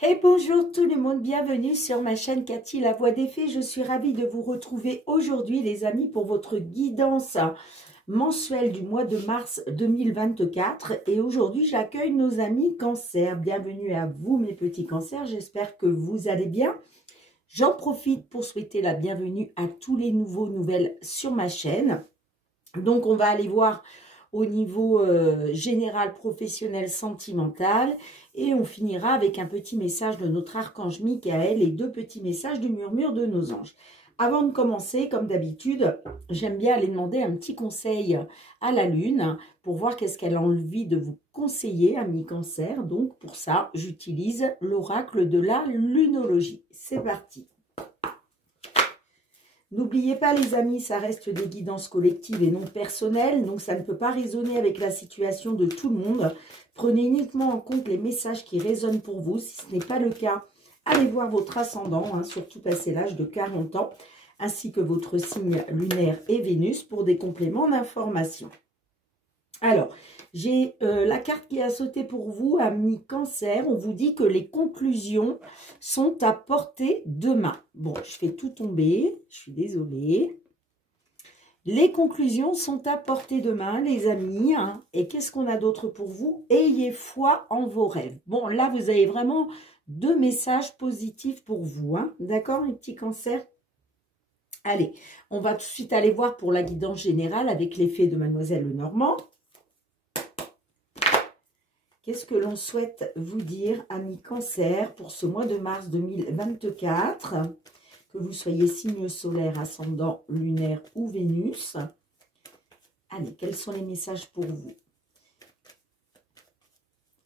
Et bonjour tout le monde, bienvenue sur ma chaîne Cathy, la voix des fées. Je suis ravie de vous retrouver aujourd'hui les amis pour votre guidance mensuelle du mois de mars 2024. Et aujourd'hui j'accueille nos amis Cancer. Bienvenue à vous mes petits cancers, j'espère que vous allez bien. J'en profite pour souhaiter la bienvenue à tous les nouvelles sur ma chaîne. Donc on va aller voir au niveau général, professionnel, sentimental. Et on finira avec un petit message de notre archange Michael et deux petits messages du murmure de nos anges. Avant de commencer, comme d'habitude, j'aime bien aller demander un petit conseil à la lune pour voir qu'est-ce qu'elle a envie de vous conseiller, amis cancer. Donc pour ça, j'utilise l'oracle de la lunologie. C'est parti. N'oubliez pas les amis, ça reste des guidances collectives et non personnelles, donc ça ne peut pas résonner avec la situation de tout le monde. Prenez uniquement en compte les messages qui résonnent pour vous. Si ce n'est pas le cas, allez voir votre ascendant, surtout passé l'âge de 40 ans, ainsi que votre signe lunaire et Vénus pour des compléments d'information. Alors, j'ai la carte qui a sauté pour vous, amis Cancer. On vous dit que les conclusions sont à portée de main. Bon, je fais tout tomber, je suis désolée. Les conclusions sont à portée de main, les amis. Et qu'est-ce qu'on a d'autre pour vous? Ayez foi en vos rêves. Bon, là, vous avez vraiment deux messages positifs pour vous. D'accord, les petits cancers? Allez, on va tout de suite aller voir pour la guidance générale avec l'effet de Mademoiselle Lenormand. Qu'est-ce que l'on souhaite vous dire, amis Cancer, pour ce mois de mars 2024? Que vous soyez signe solaire, ascendant, lunaire ou Vénus. Allez, quels sont les messages pour vous?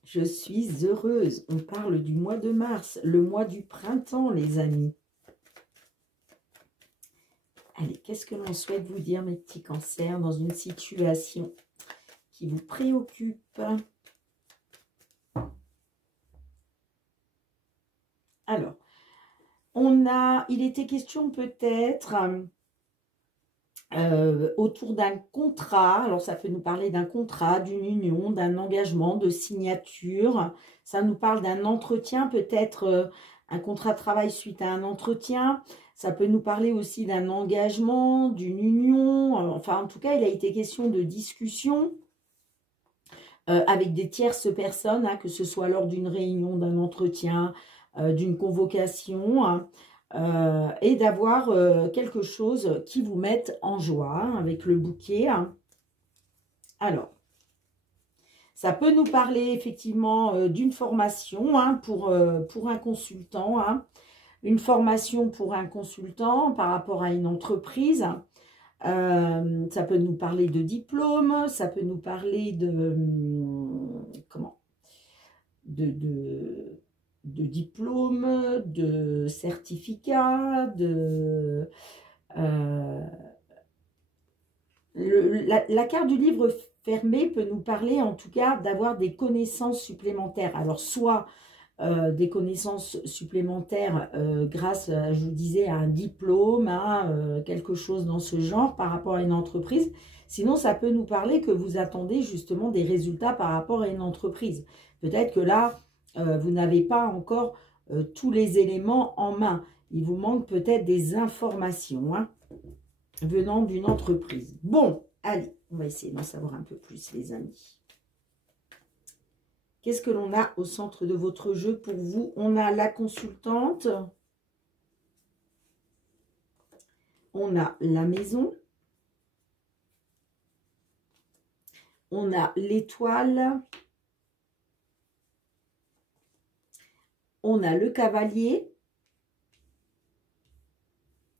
Je suis heureuse. On parle du mois de mars, le mois du printemps, les amis. Allez, qu'est-ce que l'on souhaite vous dire, mes petits cancers, dans une situation qui vous préoccupe? Alors, il était question peut-être autour d'un contrat. Alors, ça peut nous parler d'un contrat, d'une union, d'un engagement, de signature. Ça nous parle d'un entretien, peut-être un contrat de travail suite à un entretien. Ça peut nous parler aussi d'un engagement, d'une union. Enfin, en tout cas, il a été question de discussion avec des tierces personnes, que ce soit lors d'une réunion, d'un entretien, d'une convocation, et d'avoir quelque chose qui vous mette en joie avec le bouquet. Alors, ça peut nous parler effectivement d'une formation pour un consultant, une formation pour un consultant par rapport à une entreprise. Ça peut nous parler de diplôme, ça peut nous parler de diplôme, de certificat, la carte du livre fermé peut nous parler en tout cas d'avoir des connaissances supplémentaires. Alors soit des connaissances supplémentaires grâce, je vous disais, à un diplôme, quelque chose dans ce genre par rapport à une entreprise. Sinon, ça peut nous parler que vous attendez justement des résultats par rapport à une entreprise. Peut-être que là, vous n'avez pas encore tous les éléments en main. Il vous manque peut-être des informations venant d'une entreprise. Bon, allez, on va essayer d'en savoir un peu plus, les amis. Qu'est-ce que l'on a au centre de votre jeu pour vous? On a la consultante. On a la maison. On a l'étoile. On a le cavalier.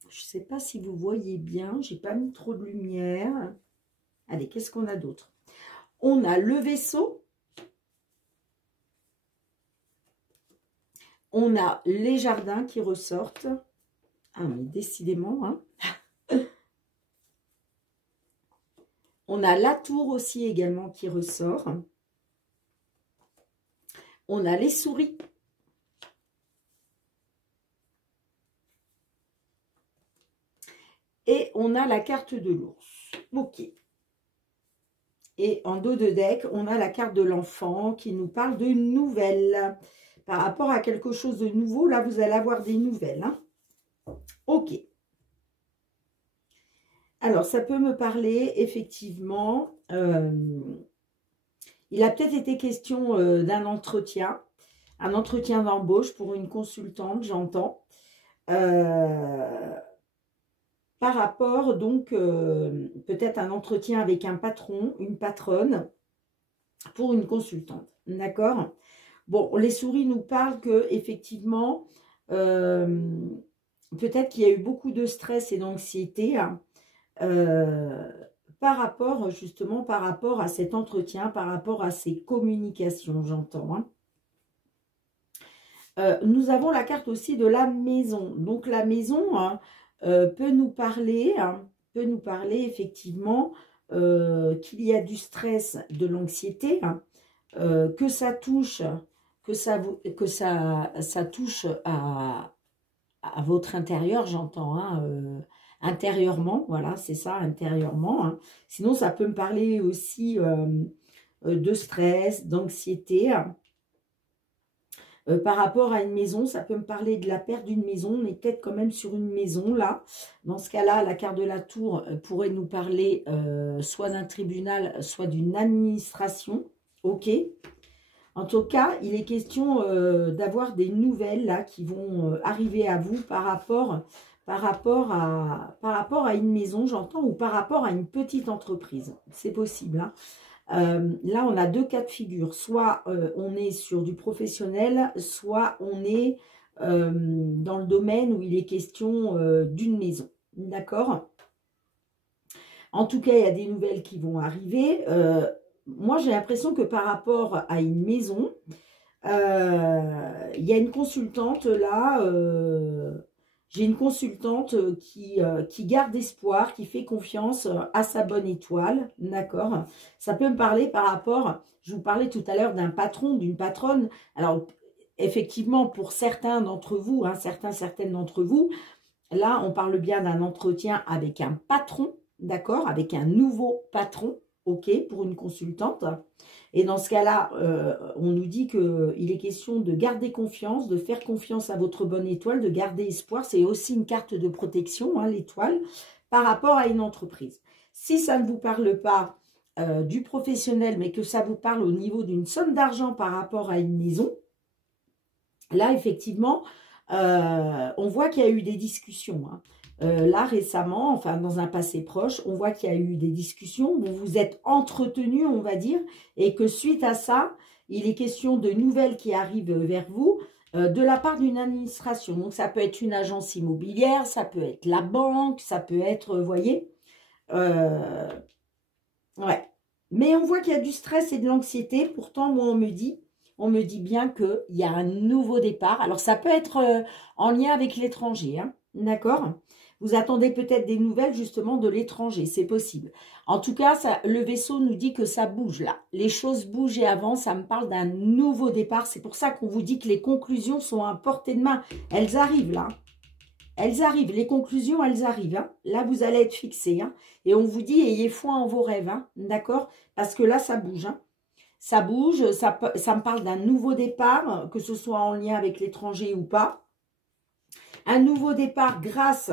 Je ne sais pas si vous voyez bien. Je n'ai pas mis trop de lumière. Allez, qu'est-ce qu'on a d'autre? On a le vaisseau. On a les jardins qui ressortent. Ah, mais décidément. On a la tour aussi également qui ressort. On a les souris. Et on a la carte de l'ours. Ok. Et en dos de deck, on a la carte de l'enfant qui nous parle de nouvelles. Par rapport à quelque chose de nouveau, là, vous allez avoir des nouvelles. Hein. Ok. Alors, ça peut me parler, effectivement, il a peut-être été question d'un entretien d'embauche pour une consultante, j'entends. Par rapport, donc, peut-être un entretien avec un patron, une patronne, pour une consultante. D'accord? Bon, les souris nous parlent que, effectivement, peut-être qu'il y a eu beaucoup de stress et d'anxiété, hein, par rapport, justement, par rapport à cet entretien, par rapport à ces communications, j'entends. Hein. Nous avons la carte aussi de la maison. Donc, la maison hein, peut nous parler effectivement qu'il y a du stress, de l'anxiété, hein, que ça touche, ça touche à votre intérieur, j'entends, hein, intérieurement, voilà, c'est ça, intérieurement. Hein. Sinon, ça peut me parler aussi de stress, d'anxiété. Hein. Par rapport à une maison, ça peut me parler de la perte d'une maison. On est peut-être quand même sur une maison, là. Dans ce cas-là, la carte de la tour pourrait nous parler soit d'un tribunal, soit d'une administration. Ok. En tout cas, il est question d'avoir des nouvelles, là, qui vont arriver à vous par rapport à une maison, j'entends, ou par rapport à une petite entreprise. C'est possible, hein. Là, on a deux cas de figure. Soit on est sur du professionnel, soit on est dans le domaine où il est question d'une maison. D'accord? En tout cas, il y a des nouvelles qui vont arriver. Moi, j'ai l'impression que par rapport à une maison, il y a une consultante là... J'ai une consultante qui garde espoir, qui fait confiance à sa bonne étoile, d'accord? Ça peut me parler par rapport, je vous parlais tout à l'heure d'un patron, d'une patronne. Alors, effectivement, pour certains d'entre vous, hein, certaines d'entre vous, là, on parle bien d'un entretien avec un patron, d'accord? Avec un nouveau patron, ok, pour une consultante. Et dans ce cas-là, on nous dit qu'il est question de garder confiance, de faire confiance à votre bonne étoile, de garder espoir. C'est aussi une carte de protection, hein, l'étoile, par rapport à une entreprise. Si ça ne vous parle pas du professionnel, mais que ça vous parle au niveau d'une somme d'argent par rapport à une maison, là, effectivement, on voit qu'il y a eu des discussions, hein. Là, récemment, enfin dans un passé proche, on voit qu'il y a eu des discussions, vous vous êtes entretenus, on va dire, et que suite à ça, il est question de nouvelles qui arrivent vers vous de la part d'une administration. Donc, ça peut être une agence immobilière, ça peut être la banque, ça peut être, vous voyez, ouais. Mais on voit qu'il y a du stress et de l'anxiété. Pourtant, moi, on me dit bien qu'il y a un nouveau départ. Alors, ça peut être en lien avec l'étranger, hein, d'accord ? Vous attendez peut-être des nouvelles justement de l'étranger, c'est possible. En tout cas, le vaisseau nous dit que ça bouge là. Les choses bougent et avancent, ça me parle d'un nouveau départ. C'est pour ça qu'on vous dit que les conclusions sont à portée de main. Elles arrivent là. Elles arrivent, les conclusions, elles arrivent. Hein. Là, vous allez être fixés. Hein. Et on vous dit, ayez foi en vos rêves, hein, d'accord? Parce que là, ça bouge. Hein. Ça bouge, ça me parle d'un nouveau départ, que ce soit en lien avec l'étranger ou pas. Un nouveau départ grâce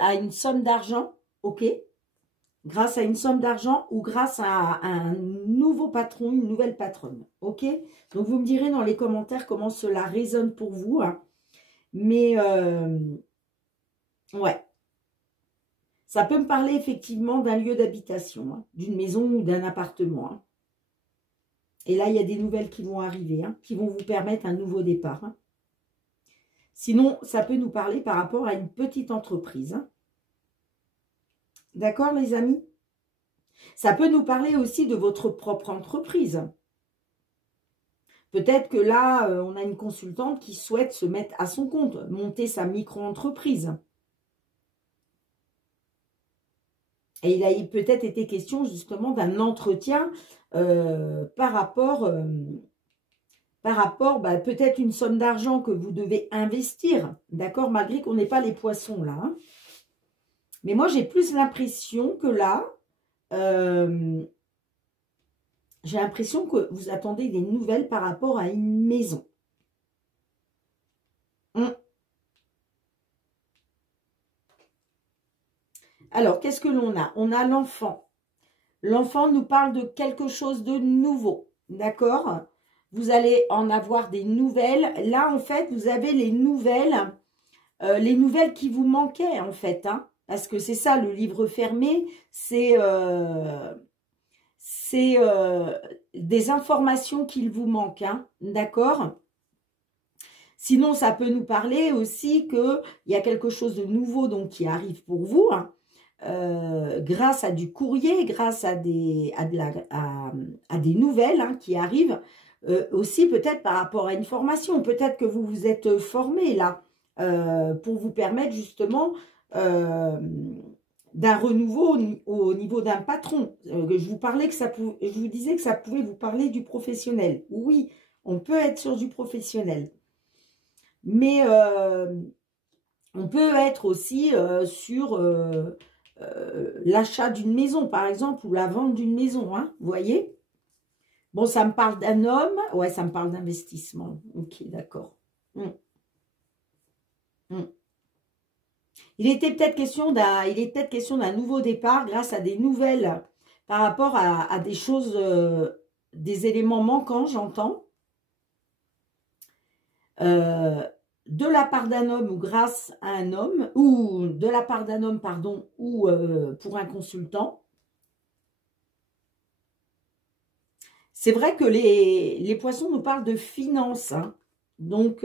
à une somme d'argent, ok? Grâce à une somme d'argent ou grâce à un nouveau patron, une nouvelle patronne, ok? Donc, vous me direz dans les commentaires comment cela résonne pour vous. Hein. Mais, ouais. Ça peut me parler effectivement d'un lieu d'habitation, hein, d'une maison ou d'un appartement. Hein. Et là, il y a des nouvelles qui vont arriver, hein, qui vont vous permettre un nouveau départ. Hein. Sinon, ça peut nous parler par rapport à une petite entreprise. Hein. D'accord, les amis? Ça peut nous parler aussi de votre propre entreprise. Peut-être que là, on a une consultante qui souhaite se mettre à son compte, monter sa micro-entreprise. Et il a peut-être été question justement d'un entretien par rapport bah, peut-être une somme d'argent que vous devez investir, d'accord, malgré qu'on n'ait pas les poissons là. Hein. Mais moi, j'ai plus l'impression que là, j'ai l'impression que vous attendez des nouvelles par rapport à une maison, Hum. Alors, qu'est-ce que l'on a? On a l'enfant. L'enfant nous parle de quelque chose de nouveau, d'accord? Vous allez en avoir des nouvelles. Là, en fait, vous avez les nouvelles qui vous manquaient, en fait, hein, parce que c'est ça, le livre fermé, c'est des informations qu'il vous manque, hein, d'accord? Sinon, ça peut nous parler aussi qu'il y a quelque chose de nouveau donc, qui arrive pour vous, hein, grâce à du courrier, grâce à des nouvelles hein, qui arrivent, aussi peut-être par rapport à une formation. Peut-être que vous vous êtes formé là, pour vous permettre justement d'un renouveau au niveau d'un patron. Je vous disais que ça pouvait vous parler du professionnel. Oui, on peut être sur du professionnel. Mais on peut être aussi sur l'achat d'une maison, par exemple, ou la vente d'une maison, hein, vous voyez? Bon, ça me parle d'un homme. Ouais, ça me parle d'investissement. Ok, d'accord. Il était peut-être question d'un nouveau départ grâce à des nouvelles par rapport à des choses, des éléments manquants, j'entends. De la part d'un homme ou grâce à un homme, ou de la part d'un homme, pardon, ou pour un consultant. C'est vrai que les poissons nous parlent de finances, hein. Donc,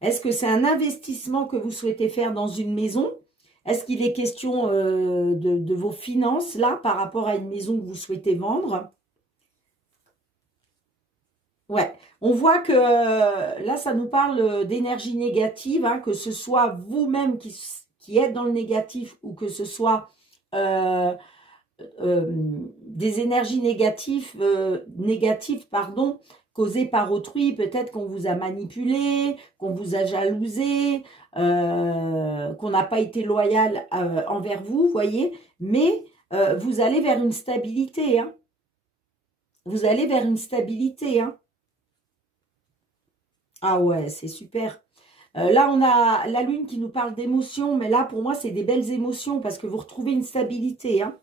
est-ce que c'est un investissement que vous souhaitez faire dans une maison? Est-ce qu'il est question de vos finances, là, par rapport à une maison que vous souhaitez vendre? Ouais, on voit que là, ça nous parle d'énergie négative, hein, que ce soit vous-même qui êtes dans le négatif ou que ce soit des énergies négatives, pardon, causées par autrui. Peut-être qu'on vous a manipulé, qu'on vous a jalousé, qu'on n'a pas été loyal envers vous, voyez. Mais vous allez vers une stabilité, hein. Vous allez vers une stabilité, hein. Ah ouais, c'est super. Là, on a la lune qui nous parle d'émotions, mais là, pour moi, c'est des belles émotions parce que vous retrouvez une stabilité, hein.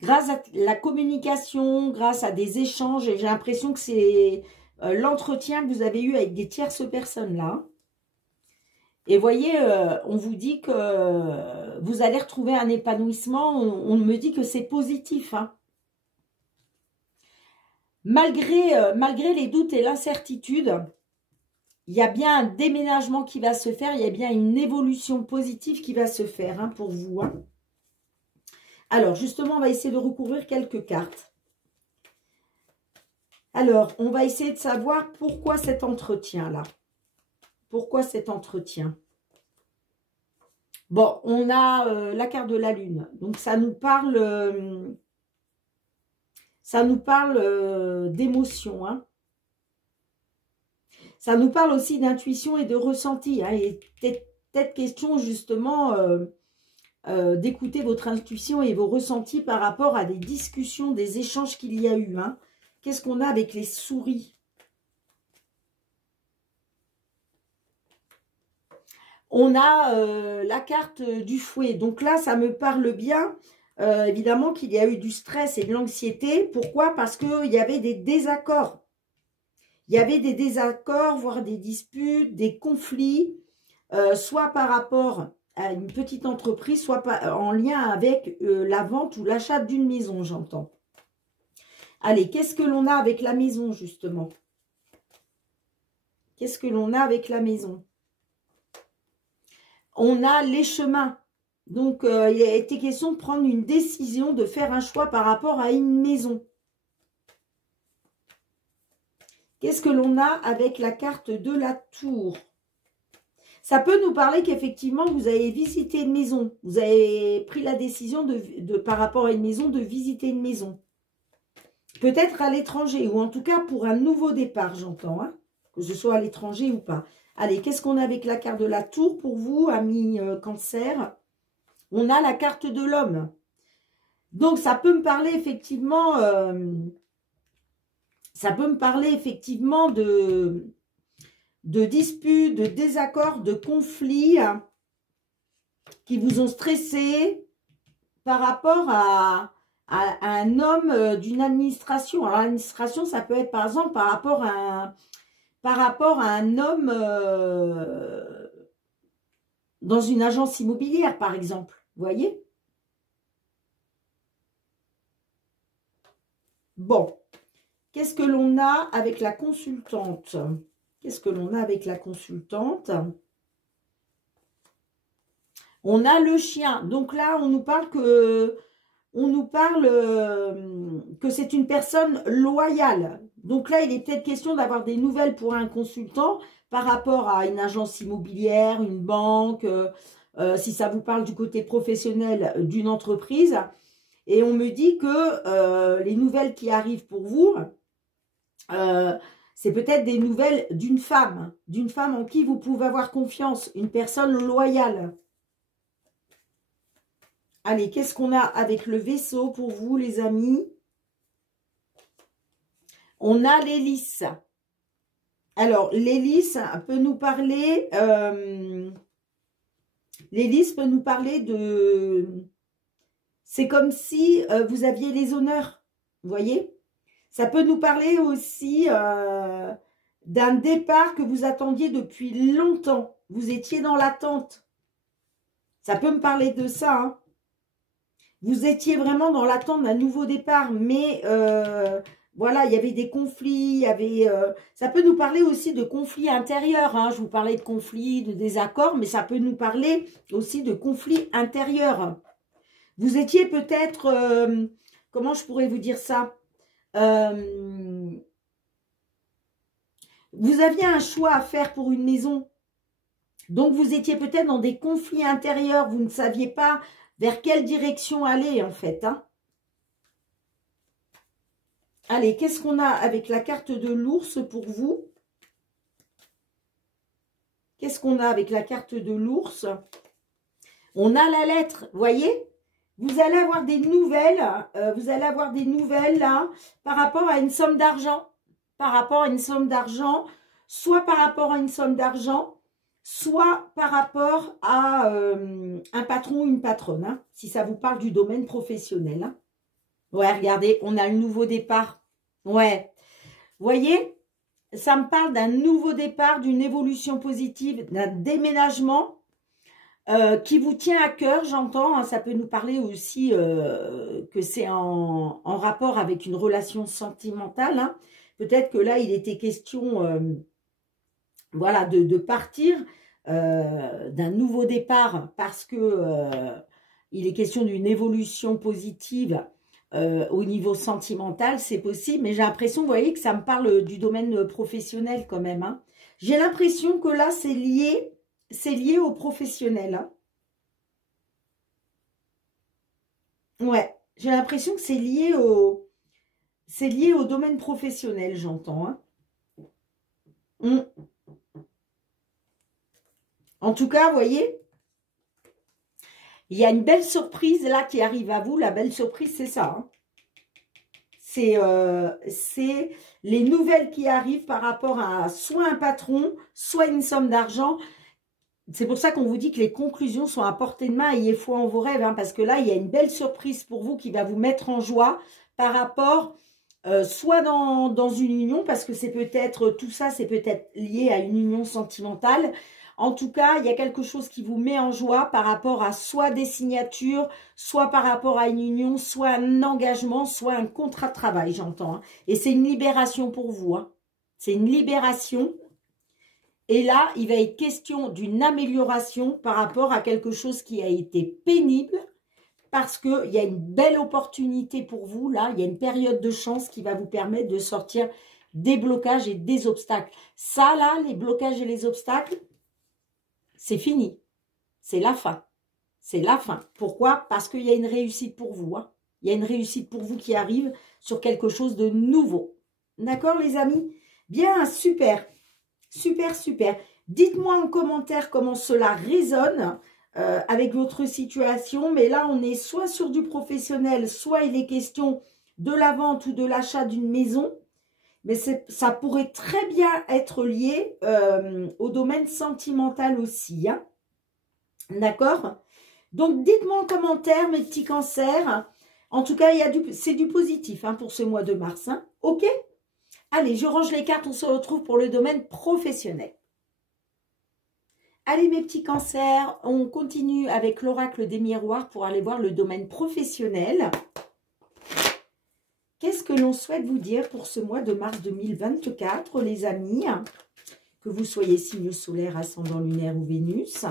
Grâce à la communication, grâce à des échanges, et j'ai l'impression que c'est l'entretien que vous avez eu avec des tierces personnes, là. Et voyez, on vous dit que vous allez retrouver un épanouissement. On me dit que c'est positif, hein. Malgré les doutes et l'incertitude, il y a bien un déménagement qui va se faire, il y a bien une évolution positive qui va se faire hein, pour vous. Hein. Alors, justement, on va essayer de recouvrir quelques cartes. Alors, on va essayer de savoir pourquoi cet entretien-là. Pourquoi cet entretien? Bon, on a la carte de la lune. Donc, ça nous parle d'émotion, hein. Ça nous parle aussi d'intuition et de ressenti. Hein, et peut-être question justement d'écouter votre intuition et vos ressentis par rapport à des discussions, des échanges qu'il y a eu. Hein. Qu'est-ce qu'on a avec les souris? On a la carte du fouet. Donc là, ça me parle bien. Évidemment qu'il y a eu du stress et de l'anxiété. Pourquoi? Parce qu'il y avait des désaccords. Il y avait des désaccords, voire des disputes, des conflits, soit par rapport à une petite entreprise, soit en lien avec la vente ou l'achat d'une maison, j'entends. Allez, qu'est-ce que l'on a avec la maison, justement? Qu'est-ce que l'on a avec la maison? On a les chemins. Donc, il a été question de prendre une décision, de faire un choix par rapport à une maison. Qu'est-ce que l'on a avec la carte de la tour? Ça peut nous parler qu'effectivement, vous avez visité une maison. Vous avez pris la décision par rapport à une maison, de visiter une maison. Peut-être à l'étranger, ou en tout cas pour un nouveau départ, j'entends. Hein, que ce soit à l'étranger ou pas. Allez, qu'est-ce qu'on a avec la carte de la tour pour vous, amis Cancer? On a la carte de l'homme. Donc, ça peut me parler effectivement... ça peut me parler effectivement de disputes, de désaccords, de conflits qui vous ont stressé par rapport à un homme d'une administration. Alors, l'administration, ça peut être, par exemple, par rapport à un homme dans une agence immobilière, par exemple. Vous voyez? Bon. Qu'est-ce que l'on a avec la consultante? Qu'est-ce que l'on a avec la consultante? On a le chien. Donc là, on nous parle que c'est une personne loyale. Donc là, il est peut-être question d'avoir des nouvelles pour un consultant par rapport à une agence immobilière, une banque, si ça vous parle du côté professionnel d'une entreprise. Et on me dit que les nouvelles qui arrivent pour vous, c'est peut-être des nouvelles d'une femme en qui vous pouvez avoir confiance, une personne loyale. Allez, qu'est-ce qu'on a avec le vaisseau pour vous, les amis? On a l'hélice. Alors, l'hélice peut nous parler... l'hélice peut nous parler de... C'est comme si vous aviez les honneurs, vous voyez? Ça peut nous parler aussi d'un départ que vous attendiez depuis longtemps. Vous étiez dans l'attente. Ça peut me parler de ça, hein. Vous étiez vraiment dans l'attente d'un nouveau départ, mais voilà, il y avait des conflits, il y avait, ça peut nous parler aussi de conflits intérieurs, hein. Je vous parlais de conflits, de désaccords, mais ça peut nous parler aussi de conflits intérieurs. Vous étiez peut-être, comment je pourrais vous dire ça? Vous aviez un choix à faire pour une maison, donc vous étiez peut-être dans des conflits intérieurs, vous ne saviez pas vers quelle direction aller, en fait, hein. Allez, qu'est-ce qu'on a avec la carte de l'ours pour vous? Qu'est-ce qu'on a avec la carte de l'ours? On a la lettre, vous voyez? Vous allez avoir des nouvelles, là, par rapport à une somme d'argent. Par rapport à une somme d'argent, soit par rapport à une somme d'argent, soit par rapport à un patron ou une patronne, hein, si ça vous parle du domaine professionnel. Hein. Ouais, regardez, on a le nouveau départ. Ouais, vous voyez, ça me parle d'un nouveau départ, d'une évolution positive, d'un déménagement qui vous tient à cœur, j'entends. Hein, ça peut nous parler aussi que c'est en rapport avec une relation sentimentale. Hein. Peut-être que là, il était question... voilà, de partir d'un nouveau départ parce que il est question d'une évolution positive au niveau sentimental, c'est possible, mais j'ai l'impression, vous voyez, que ça me parle du domaine professionnel quand même. Hein. J'ai l'impression que là, c'est lié au professionnel. Hein. Ouais, j'ai l'impression que c'est lié au domaine professionnel, j'entends. Hein. En tout cas, vous voyez, il y a une belle surprise là qui arrive à vous. La belle surprise, c'est ça. Hein. C'est les nouvelles qui arrivent par rapport à soit un patron, soit une somme d'argent. C'est pour ça qu'on vous dit que les conclusions sont à portée de main. Ayez foi en vos rêves. Hein, parce que là, il y a une belle surprise pour vous qui va vous mettre en joie par rapport... soit dans une union, parce que c'est peut-être, tout ça, c'est peut-être lié à une union sentimentale. En tout cas, il y a quelque chose qui vous met en joie par rapport à soit des signatures, soit par rapport à une union, soit un engagement, soit un contrat de travail, j'entends. Hein. Et c'est une libération pour vous. Hein. C'est une libération. Et là, il va être question d'une amélioration par rapport à quelque chose qui a été pénible, parce qu'il y a une belle opportunité pour vous, là, il y a une période de chance qui va vous permettre de sortir des blocages et des obstacles. Ça, là, les blocages et les obstacles, c'est fini. C'est la fin. C'est la fin. Pourquoi? Parce qu'il y a une réussite pour vous. Hein. Il y a une réussite pour vous qui arrive sur quelque chose de nouveau. D'accord, les amis? Bien, super. Super, super. Dites-moi en commentaire comment cela résonne. Avec votre situation, mais là on est soit sur du professionnel, soit il est question de la vente ou de l'achat d'une maison. Mais ça pourrait très bien être lié au domaine sentimental aussi. Hein. D'accord? Donc, dites-moi en commentaire, mes petits cancers. En tout cas, c'est du positif hein, pour ce mois de mars. Hein. OK? Allez, je range les cartes. On se retrouve pour le domaine professionnel. Allez, mes petits cancers, on continue avec l'oracle des miroirs pour aller voir le domaine professionnel. Qu'est-ce que l'on souhaite vous dire pour ce mois de mars 2024, les amis? Que vous soyez signe solaire, ascendant lunaire ou Vénus.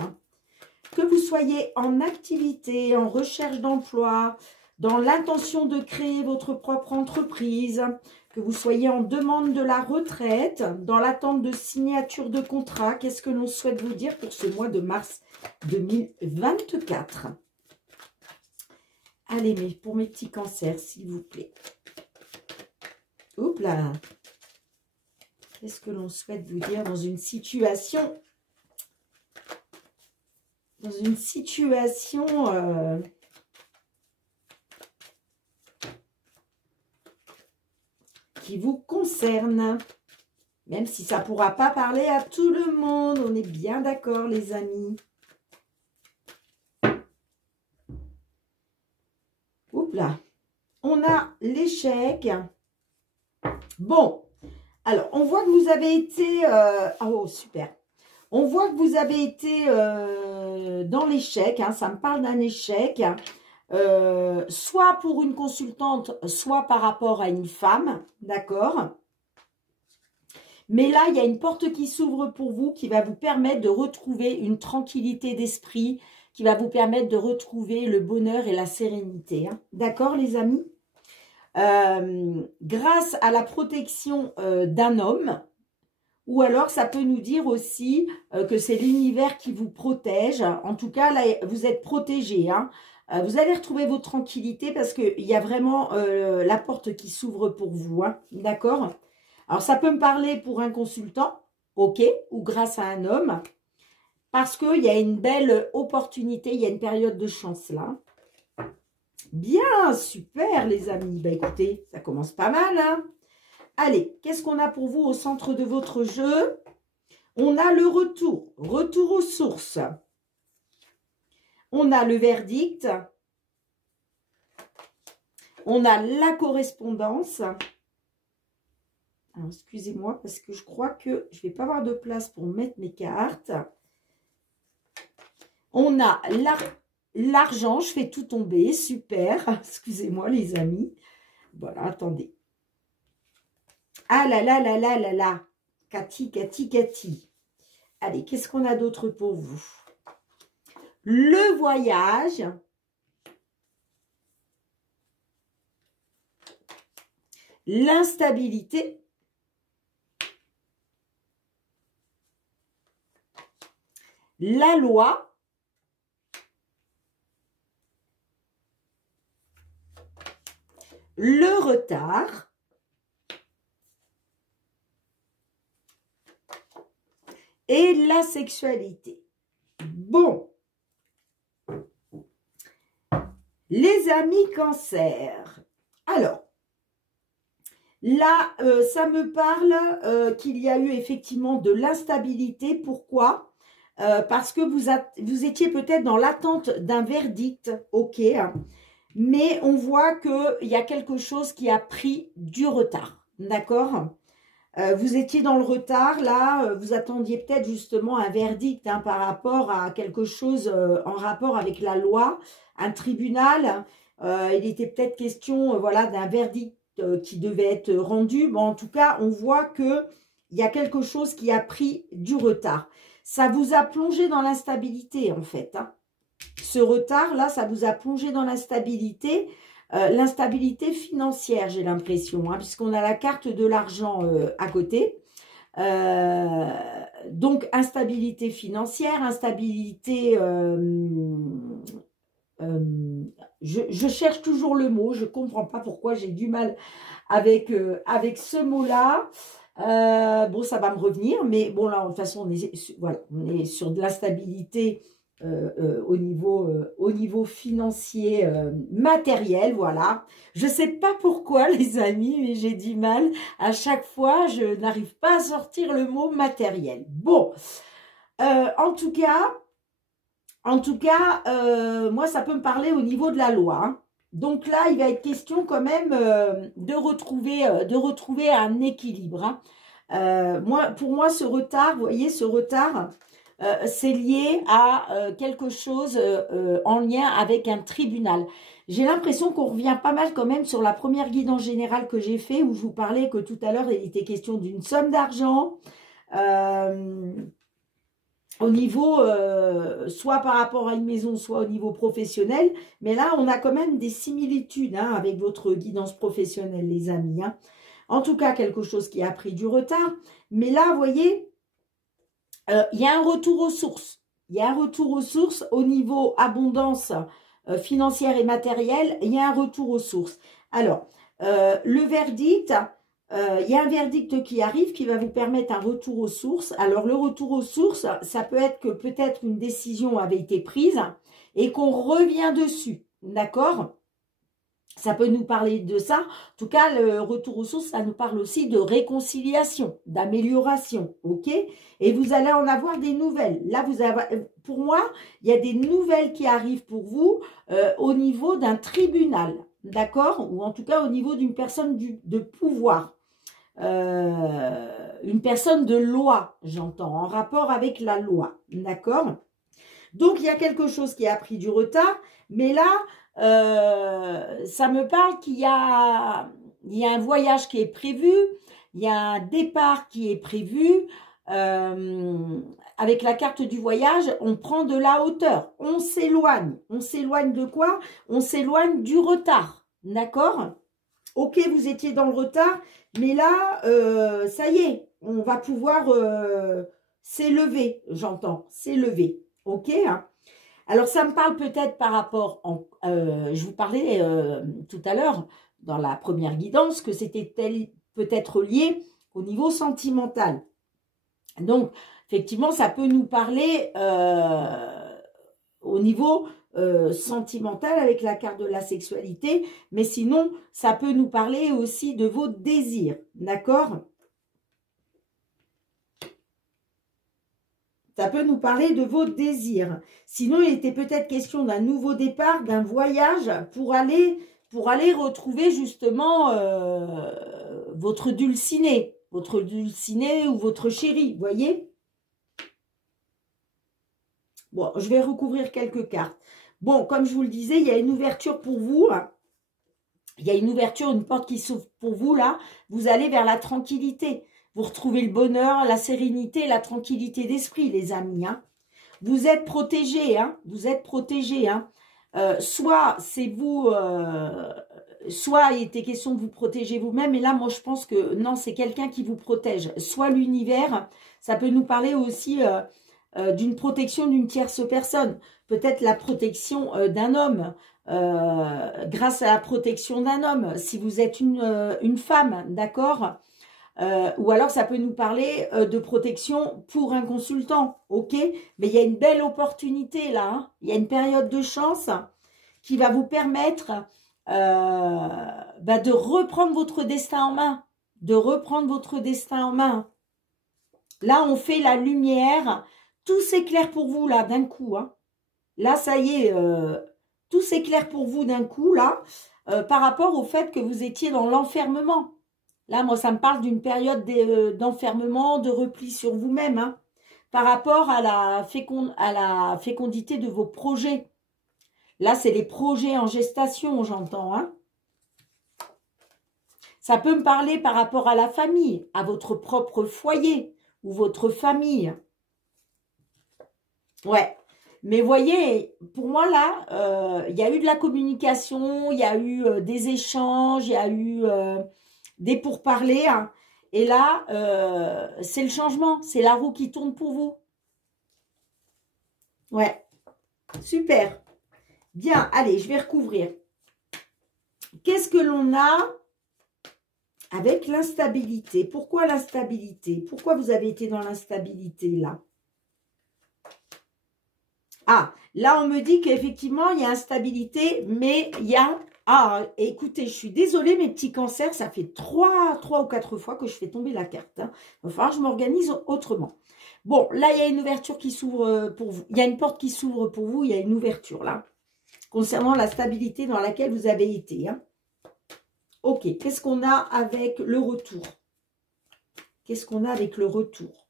Que vous soyez en activité, en recherche d'emploi, dans l'intention de créer votre propre entreprise. Que vous soyez en demande de la retraite, dans l'attente de signature de contrat. Qu'est-ce que l'on souhaite vous dire pour ce mois de mars 2024? Allez, pour mes petits cancers, s'il vous plaît. Hop là. Qu'est-ce que l'on souhaite vous dire dans une situation qui vous concerne, même si ça ne pourra pas parler à tout le monde. On est bien d'accord, les amis. Oups là. On a l'échec. Bon, alors, on voit que vous avez été... oh, super. On voit que vous avez été dans l'échec. Hein, ça me parle d'un échec. Soit pour une consultante, soit par rapport à une femme. D'accord? Mais là, il y a une porte qui s'ouvre pour vous, qui va vous permettre de retrouver une tranquillité d'esprit, qui va vous permettre de retrouver le bonheur et la sérénité. Hein. D'accord, les amis? Grâce à la protection d'un homme, ou alors ça peut nous dire aussi que c'est l'univers qui vous protège. En tout cas, là, vous êtes protégé. Hein. Vous allez retrouver votre tranquillité parce qu'il y a vraiment la porte qui s'ouvre pour vous. Hein. D'accord? Alors, ça peut me parler pour un consultant, ok, ou grâce à un homme, parce qu'il y a une belle opportunité, il y a une période de chance là. Bien, super les amis. Bah écoutez, ça commence pas mal. Hein. Allez, qu'est-ce qu'on a pour vous au centre de votre jeu? On a le retour aux sources. On a le verdict. On a la correspondance. Alors, excusez-moi parce que je crois que je ne vais pas avoir de place pour mettre mes cartes. On a l'argent, je fais tout tomber, super. Excusez-moi les amis. Voilà, attendez. Ah là là là là là là. Cathy. Allez, qu'est-ce qu'on a d'autre pour vous? Le voyage. L'instabilité. La loi. Le retard. Et la sexualité. Bon. Les amis cancer. Alors, là, ça me parle qu'il y a eu effectivement de l'instabilité. Pourquoi? Parce que vous étiez peut-être dans l'attente d'un verdict. Ok. Mais on voit qu'il y a quelque chose qui a pris du retard. D'accord? Vous étiez dans le retard, là, vous attendiez peut-être justement un verdict hein, par rapport à quelque chose en rapport avec la loi, un tribunal. Il était peut-être question voilà, d'un verdict qui devait être rendu. Bon, en tout cas, on voit qu'il y a quelque chose qui a pris du retard. Ça vous a plongé dans l'instabilité, en fait. Hein. Ce retard-là, ça vous a plongé dans l'instabilité. L'instabilité financière, j'ai l'impression, hein, puisqu'on a la carte de l'argent à côté. Donc, instabilité financière, instabilité... je cherche toujours le mot, je ne comprends pas pourquoi j'ai du mal avec ce mot-là. Bon, ça va me revenir, mais bon, là, de toute façon, on est sur de l'instabilité au niveau financier, matériel, voilà. Je sais pas pourquoi, les amis, mais j'ai du mal. À chaque fois, je n'arrive pas à sortir le mot matériel. Bon, en tout cas, moi, ça peut me parler au niveau de la loi, hein. Donc là, il va être question quand même de retrouver un équilibre, hein. Pour moi, ce retard, vous voyez, ce retard, c'est lié à quelque chose en lien avec un tribunal. J'ai l'impression qu'on revient pas mal quand même sur la première guidance générale que j'ai fait, où je vous parlais que tout à l'heure, il était question d'une somme d'argent, au niveau, soit par rapport à une maison, soit au niveau professionnel. Mais là, on a quand même des similitudes, hein, avec votre guidance professionnelle, les amis, hein. En tout cas, quelque chose qui a pris du retard. Mais là, vous voyez, il y a un retour aux sources. Il y a un retour aux sources au niveau abondance financière et matérielle. Il y a un retour aux sources. Alors, le verdict, il y a un verdict qui arrive qui va vous permettre un retour aux sources. Alors, le retour aux sources, ça peut être que peut-être une décision avait été prise et qu'on revient dessus. D'accord ? Ça peut nous parler de ça. En tout cas, le retour aux sources, ça nous parle aussi de réconciliation, d'amélioration, ok? Et vous allez en avoir des nouvelles. Là, pour moi, il y a des nouvelles qui arrivent pour vous au niveau d'un tribunal, d'accord? Ou en tout cas, au niveau d'une personne de pouvoir. Une personne de loi, j'entends, en rapport avec la loi, d'accord? Donc, il y a quelque chose qui a pris du retard, mais là, ça me parle qu'il y a un voyage qui est prévu, il y a un départ qui est prévu. Avec la carte du voyage, on prend de la hauteur, on s'éloigne. On s'éloigne de quoi? On s'éloigne du retard, d'accord? Ok, vous étiez dans le retard, mais là, ça y est, on va pouvoir s'élever, j'entends, s'élever, ok, hein? Alors, ça me parle peut-être par rapport, je vous parlais tout à l'heure, dans la première guidance, que c'était peut-être lié au niveau sentimental. Donc, effectivement, ça peut nous parler au niveau sentimental avec la carte de la sexualité, mais sinon, ça peut nous parler aussi de vos désirs, d'accord ? Ça peut nous parler de vos désirs. Sinon, il était peut-être question d'un nouveau départ, d'un voyage pour aller retrouver justement votre dulciné ou votre chéri, voyez? Bon, je vais recouvrir quelques cartes. Bon, comme je vous le disais, il y a une ouverture pour vous. Il y a une ouverture, une porte qui s'ouvre pour vous, là. Vous allez vers la tranquillité. Vous retrouvez le bonheur, la sérénité, la tranquillité d'esprit, les amis, hein. Vous êtes protégés, hein. Vous êtes protégés, hein. Soit c'est vous, soit il était question de vous protéger vous-même. Et là, moi, je pense que non, c'est quelqu'un qui vous protège. Soit l'univers, ça peut nous parler aussi d'une protection d'une tierce personne. Peut-être la protection d'un homme. Grâce à la protection d'un homme, si vous êtes une femme, d'accord, ou alors ça peut nous parler de protection pour un consultant, ok, mais il y a une belle opportunité là, hein. Il y a une période de chance qui va vous permettre de reprendre votre destin en main, Là, on fait la lumière, tout s'éclaire pour vous là d'un coup, hein. Là, ça y est, tout s'éclaire pour vous d'un coup, là, par rapport au fait que vous étiez dans l'enfermement. Là, moi, ça me parle d'une période d'enfermement, de repli sur vous-même, hein, par rapport à la fécondité de vos projets. Là, c'est les projets en gestation, j'entends, hein. Ça peut me parler par rapport à la famille, à votre propre foyer ou votre famille. Ouais. Mais voyez, pour moi, là, il y a eu de la communication, il y a eu des échanges, il y a eu des pourparlers, hein. Et là, c'est le changement, c'est la roue qui tourne pour vous. Ouais, super. Bien, allez, je vais recouvrir. Qu'est-ce que l'on a avec l'instabilité? Pourquoi l'instabilité? Pourquoi vous avez été dans l'instabilité, là? Ah, là, on me dit qu'effectivement, il y a instabilité, mais il y a... Ah, écoutez, je suis désolée, mes petits cancers, ça fait 3 ou 4 fois que je fais tomber la carte. Hein. Il va falloir que je m'organise autrement. Bon, là, il y a une ouverture qui s'ouvre pour vous. Il y a une porte qui s'ouvre pour vous, il y a une ouverture là. Concernant la stabilité dans laquelle vous avez été. Hein. Ok, qu'est-ce qu'on a avec le retour? Qu'est-ce qu'on a avec le retour?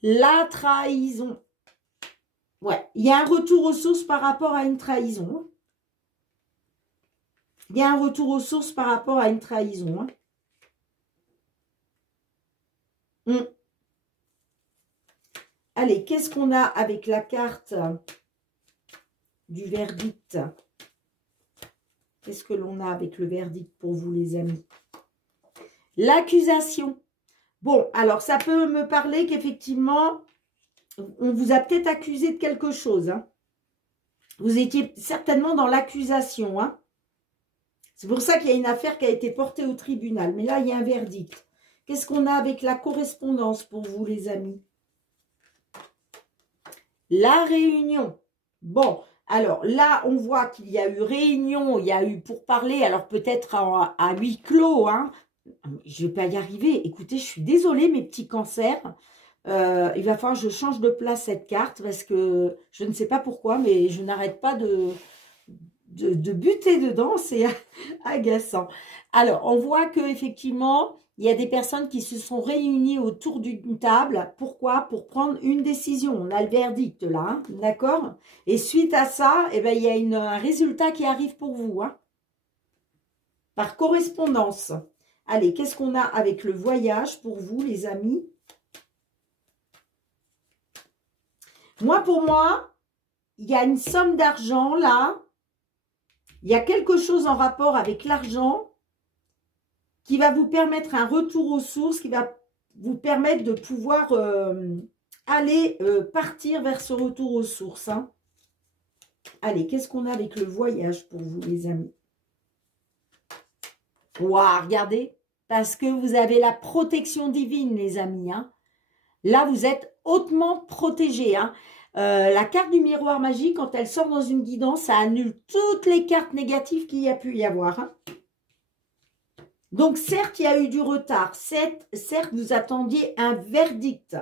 La trahison. Ouais, il y a un retour aux sources par rapport à une trahison. Il y a un retour aux sources par rapport à une trahison. Allez, qu'est-ce qu'on a avec la carte du verdict? Qu'est-ce que l'on a avec le verdict pour vous, les amis? L'accusation. Bon, alors ça peut me parler qu'effectivement, on vous a peut-être accusé de quelque chose. Hein. Vous étiez certainement dans l'accusation. Hein. C'est pour ça qu'il y a une affaire qui a été portée au tribunal. Mais là, il y a un verdict. Qu'est-ce qu'on a avec la correspondance pour vous, les amis? La réunion. Bon, alors là, on voit qu'il y a eu réunion, il y a eu pourparlers, alors peut-être à huis clos. Hein. Je ne vais pas y arriver. Écoutez, je suis désolée, mes petits cancers. Il va falloir que je change de place cette carte parce que je ne sais pas pourquoi, mais je n'arrête pas de buter dedans. C'est agaçant. Alors, on voit qu'effectivement, il y a des personnes qui se sont réunies autour d'une table. Pourquoi? Pour prendre une décision. On a le verdict là, hein, d'accord? Et suite à ça, eh ben, il y a un résultat qui arrive pour vous. Hein, par correspondance. Allez, qu'est-ce qu'on a avec le voyage pour vous, les amis? Moi, pour moi, il y a une somme d'argent là. Il y a quelque chose en rapport avec l'argent qui va vous permettre un retour aux sources, qui va vous permettre de pouvoir aller partir vers ce retour aux sources. Hein. Allez, qu'est-ce qu'on a avec le voyage pour vous, les amis? Waouh, regardez, parce que vous avez la protection divine, les amis. Hein. Là, vous êtes hautement protégés. Hein. La carte du miroir magique, quand elle sort dans une guidance, ça annule toutes les cartes négatives qu'il y a pu y avoir. Hein. Donc, certes, il y a eu du retard. Certes, vous attendiez un verdict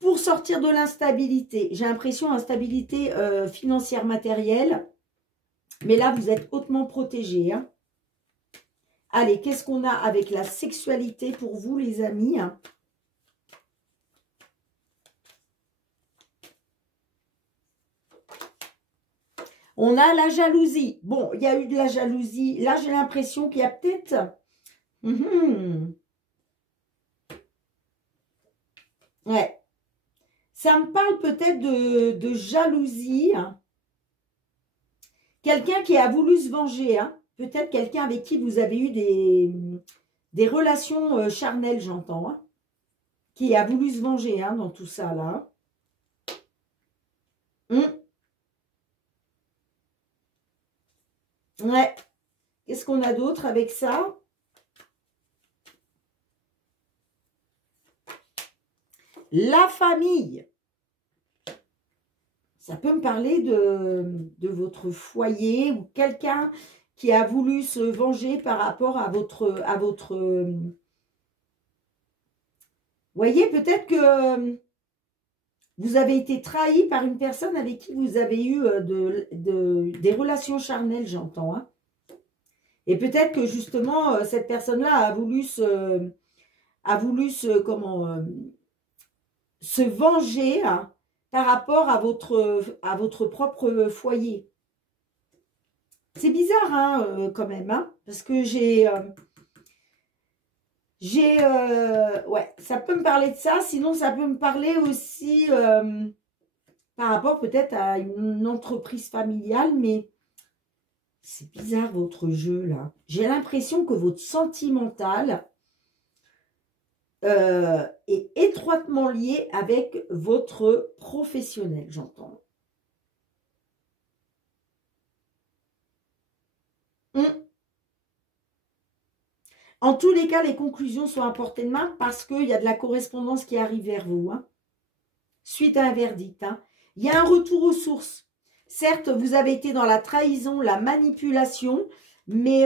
pour sortir de l'instabilité. J'ai l'impression instabilité financière matérielle. Mais là, vous êtes hautement protégés. Hein. Allez, qu'est-ce qu'on a avec la sexualité pour vous, les amis? On a la jalousie. Bon, il y a eu de la jalousie. Là, j'ai l'impression qu'il y a peut-être... Ouais. Ça me parle peut-être de jalousie. Hein. Quelqu'un qui a voulu se venger. Hein. Peut-être quelqu'un avec qui vous avez eu des relations charnelles, j'entends. Hein. Qui a voulu se venger hein, dans tout ça, là. Ouais. Qu'est-ce qu'on a d'autre avec ça? La famille. Ça peut me parler de votre foyer ou quelqu'un qui a voulu se venger par rapport à votre... voyez, peut-être que vous avez été trahi par une personne avec qui vous avez eu des relations charnelles, j'entends. Hein. Et peut-être que justement, cette personne-là a voulu se venger hein, par rapport à votre propre foyer. C'est bizarre hein, quand même, hein, parce que ouais, ça peut me parler de ça, sinon ça peut me parler aussi par rapport peut-être à une entreprise familiale, mais c'est bizarre votre jeu là. J'ai l'impression que votre sentimental est étroitement lié avec votre professionnel, j'entends. En tous les cas, les conclusions sont à portée de main parce qu'il y a de la correspondance qui arrive vers vous. Hein. suite à un verdict. Hein. Il y a un retour aux sources. Certes, vous avez été dans la trahison, la manipulation, mais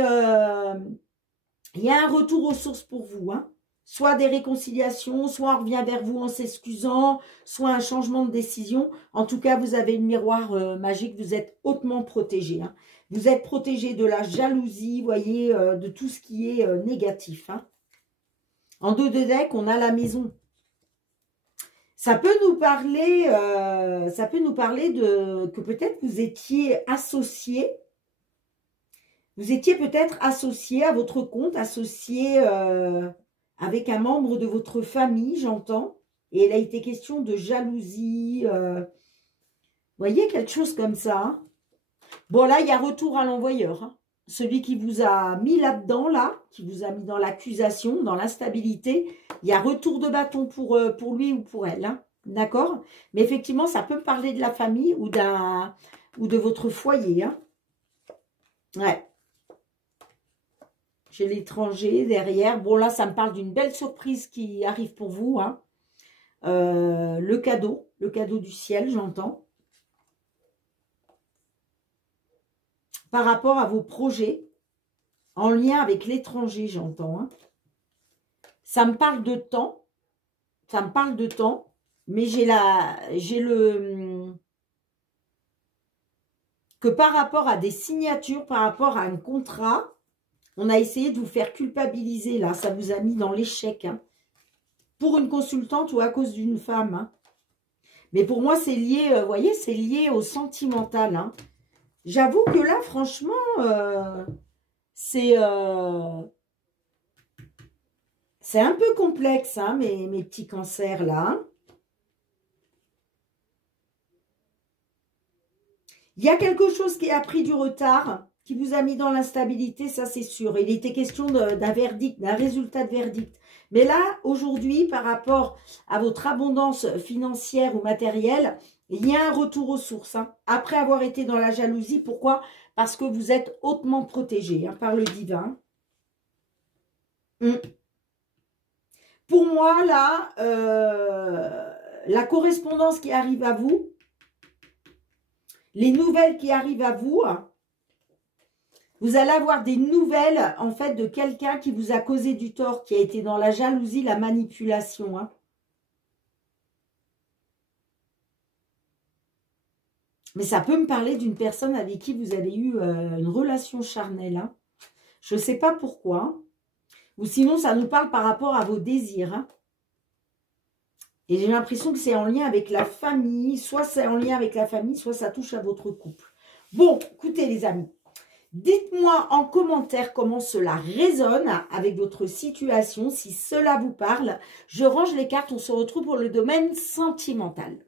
il y a un retour aux sources pour vous. Hein. Soit des réconciliations, soit on revient vers vous en s'excusant, soit un changement de décision. En tout cas, vous avez le miroir magique, vous êtes hautement protégé. Hein. Vous êtes protégé de la jalousie, vous voyez, de tout ce qui est négatif. Hein. En 2 de deck, on a la maison. Ça peut nous parler de que peut-être vous étiez associé. Vous étiez peut-être associé à votre compte, associé avec un membre de votre famille, j'entends. Et il a été question de jalousie. Vous voyez, quelque chose comme ça. Hein. Bon, là, il y a retour à l'envoyeur. Hein. Celui qui vous a mis là-dedans, là, qui vous a mis dans l'accusation, dans l'instabilité, il y a retour de bâton pour lui ou pour elle. Hein. D'accord? Mais effectivement, ça peut parler de la famille ou de votre foyer. Hein. Ouais. J'ai l'étranger derrière. Bon, là, ça me parle d'une belle surprise qui arrive pour vous. Hein. Le cadeau du ciel, j'entends. Par rapport à vos projets, en lien avec l'étranger, j'entends. Hein. Ça me parle de temps. Ça me parle de temps. Mais que par rapport à des signatures, par rapport à un contrat, on a essayé de vous faire culpabiliser, là. Ça vous a mis dans l'échec. Hein. Pour une consultante ou à cause d'une femme. Hein. Mais pour moi, c'est lié, vous voyez, c'est lié au sentimental. Hein. J'avoue que là, franchement, c'est un peu complexe, hein, mes petits cancers, là. Hein. Il y a quelque chose qui a pris du retard, qui vous a mis dans l'instabilité, ça c'est sûr. Il était question d'un verdict, d'un résultat de verdict. Mais là, aujourd'hui, par rapport à votre abondance financière ou matérielle, il y a un retour aux sources. Hein. Après avoir été dans la jalousie, pourquoi? Parce que vous êtes hautement protégé hein, par le divin. Pour moi, là, la correspondance qui arrive à vous, les nouvelles qui arrivent à vous, vous allez avoir des nouvelles, en fait, de quelqu'un qui vous a causé du tort, qui a été dans la jalousie, la manipulation. Hein. Mais ça peut me parler d'une personne avec qui vous avez eu une relation charnelle. Hein. Je ne sais pas pourquoi. Ou sinon, ça nous parle par rapport à vos désirs. Hein. Et j'ai l'impression que c'est en lien avec la famille. Soit c'est en lien avec la famille, soit ça touche à votre couple. Bon, écoutez les amis. Dites-moi en commentaire comment cela résonne avec votre situation. Si cela vous parle, je range les cartes. On se retrouve pour le domaine sentimental.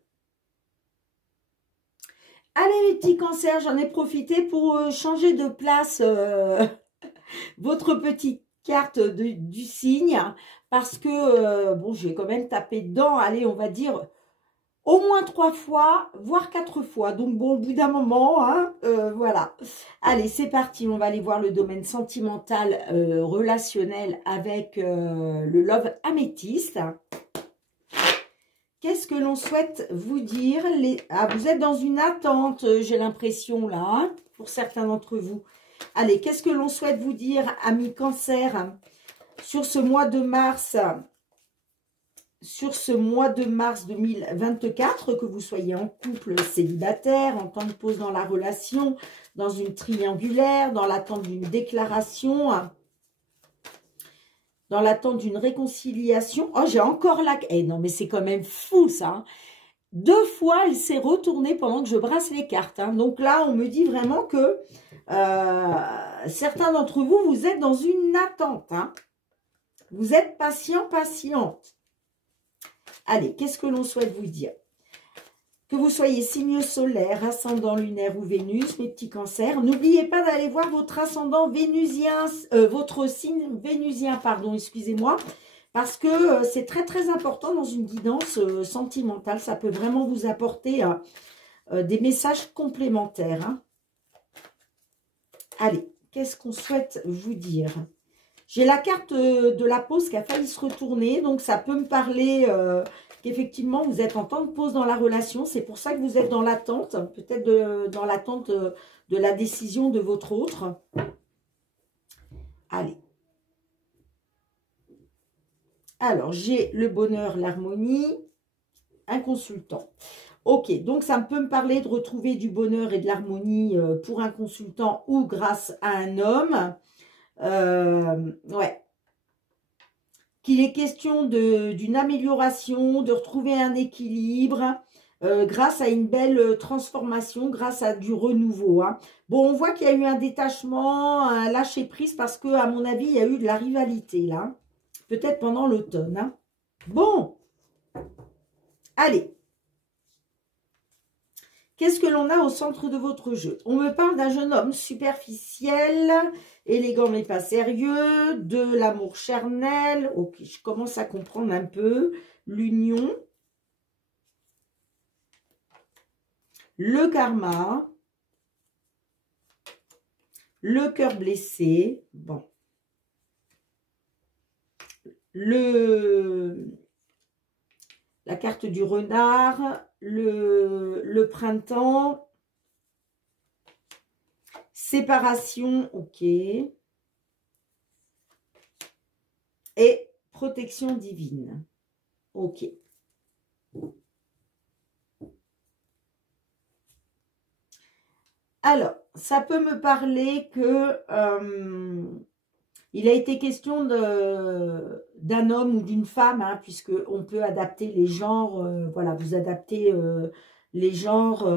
Allez les petits cancers, j'en ai profité pour changer de place votre petite carte du signe. Parce que, bon, je vais quand même taper dedans. Allez, on va dire au moins 3 fois, voire 4 fois. Donc, bon, au bout d'un moment, hein, voilà. Allez, c'est parti. On va aller voir le domaine sentimental, relationnel avec le Love Améthyste. Qu'est-ce que l'on souhaite vous dire? Ah, vous êtes dans une attente, j'ai l'impression, là, hein, pour certains d'entre vous. Allez, qu'est-ce que l'on souhaite vous dire, amis cancer, sur ce mois de mars 2024, que vous soyez en couple, célibataire, en temps de pause dans la relation, dans une triangulaire, dans l'attente d'une déclaration, dans l'attente d'une réconciliation. Oh, j'ai encore la... Eh non, mais c'est quand même fou, ça. Hein. 2 fois, elle s'est retournée pendant que je brasse les cartes. Hein. Donc là, on me dit vraiment que certains d'entre vous, vous êtes dans une attente. Hein. Vous êtes patient, patiente. Allez, qu'est-ce que l'on souhaite vous dire? Que vous soyez signe solaire, ascendant lunaire ou Vénus, mes petits cancers. N'oubliez pas d'aller voir votre ascendant vénusien, votre signe vénusien, pardon, excusez-moi. Parce que c'est très très important dans une guidance sentimentale. Ça peut vraiment vous apporter des messages complémentaires. Hein. Allez, qu'est-ce qu'on souhaite vous dire? J'ai la carte de la pause qui a failli se retourner. Donc ça peut me parler qu'effectivement, vous êtes en temps de pause dans la relation. C'est pour ça que vous êtes dans l'attente, peut-être dans l'attente de la décision de votre autre. Allez. Alors, j'ai le bonheur, l'harmonie, un consultant. Ok, donc ça peut me parler de retrouver du bonheur et de l'harmonie pour un consultant ou grâce à un homme. Ouais. Qu'il est question d'une amélioration, de retrouver un équilibre grâce à une belle transformation, grâce à du renouveau. Hein. Bon, on voit qu'il y a eu un détachement, un lâcher-prise parce que, à mon avis, il y a eu de la rivalité là. Peut-être pendant l'automne. Hein. Bon. Allez. Qu'est-ce que l'on a au centre de votre jeu? On me parle d'un jeune homme superficiel, élégant mais pas sérieux, de l'amour charnel. Ok, je commence à comprendre un peu. L'union. Le karma. Le cœur blessé. Bon. La carte du renard, le printemps, séparation, ok, et protection divine, ok. Alors, ça peut me parler que il a été question d'un homme ou d'une femme, hein, puisqu'on peut adapter les genres, voilà, vous adaptez les genres,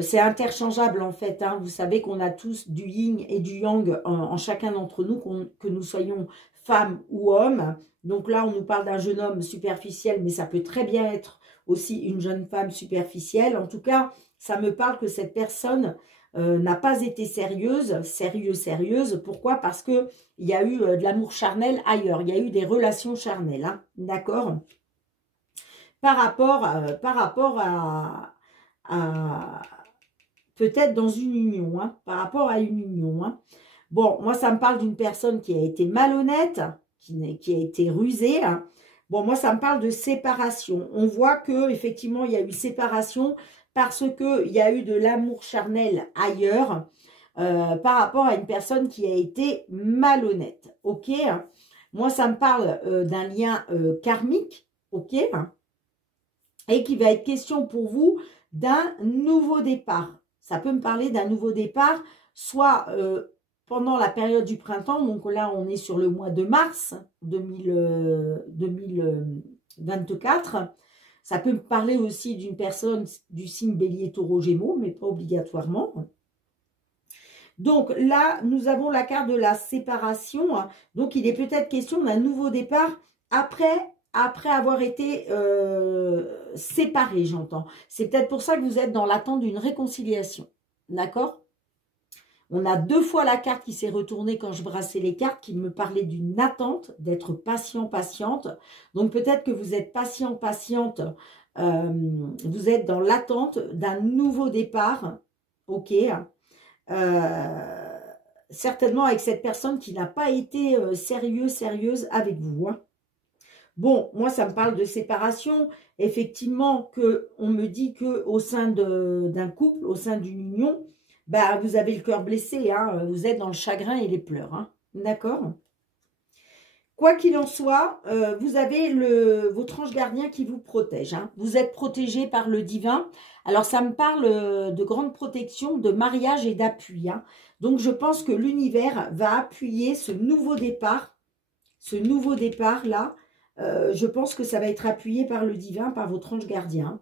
c'est interchangeable en fait, hein, vous savez qu'on a tous du yin et du yang en chacun d'entre nous, que nous soyons femmes ou hommes. Donc là, on nous parle d'un jeune homme superficiel, mais ça peut très bien être aussi une jeune femme superficielle. En tout cas, ça me parle que cette personne n'a pas été sérieuse. Pourquoi? Parce qu'il y a eu de l'amour charnel ailleurs. Il y a eu des relations charnelles. Hein, d'accord? Par rapport à peut-être dans une union. Hein, par rapport à une union. Hein. Bon, moi, ça me parle d'une personne qui a été malhonnête, qui a été rusée. Hein. Bon, moi, ça me parle de séparation. On voit que effectivement, il y a eu séparation parce qu'il y a eu de l'amour charnel ailleurs par rapport à une personne qui a été malhonnête. Ok? Moi, ça me parle d'un lien karmique. Ok? Et qui va être question pour vous d'un nouveau départ. Ça peut me parler d'un nouveau départ, soit pendant la période du printemps. Donc là, on est sur le mois de mars 2024. Ça peut me parler aussi d'une personne du signe bélier, taureau, gémeaux, mais pas obligatoirement. Donc là, nous avons la carte de la séparation. Donc il est peut-être question d'un nouveau départ après avoir été séparé, j'entends. C'est peut-être pour ça que vous êtes dans l'attente d'une réconciliation. D'accord ? On a deux fois la carte qui s'est retournée quand je brassais les cartes, qui me parlait d'une attente, d'être patient, patiente. Donc peut-être que vous êtes patient, patiente, vous êtes dans l'attente d'un nouveau départ, ok, certainement avec cette personne qui n'a pas été sérieuse avec vous. Hein. Bon, moi ça me parle de séparation, effectivement on me dit qu'au sein d'un couple, au sein d'une union, bah, vous avez le cœur blessé, hein, vous êtes dans le chagrin et les pleurs, hein, d'accord? Quoi qu'il en soit, vous avez votre ange gardien qui vous protège, hein, vous êtes protégé par le divin. Alors ça me parle de grande protection, de mariage et d'appui, hein. Donc je pense que l'univers va appuyer ce nouveau départ là, je pense que ça va être appuyé par le divin, par votre ange gardien.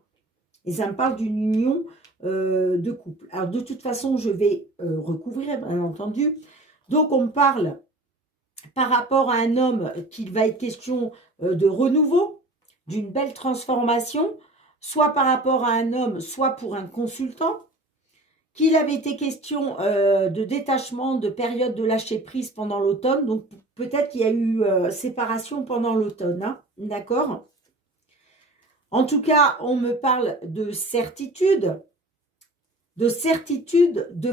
Et ça me parle d'une union de couple. Alors, de toute façon, je vais recouvrir, bien entendu. Donc, on me parle par rapport à un homme qu'il va être question de renouveau, d'une belle transformation, soit par rapport à un homme, soit pour un consultant, qu'il avait été question de détachement, de période de lâcher prise pendant l'automne. Donc, peut-être qu'il y a eu séparation pendant l'automne, hein, d'accord ? En tout cas, on me parle de certitude, de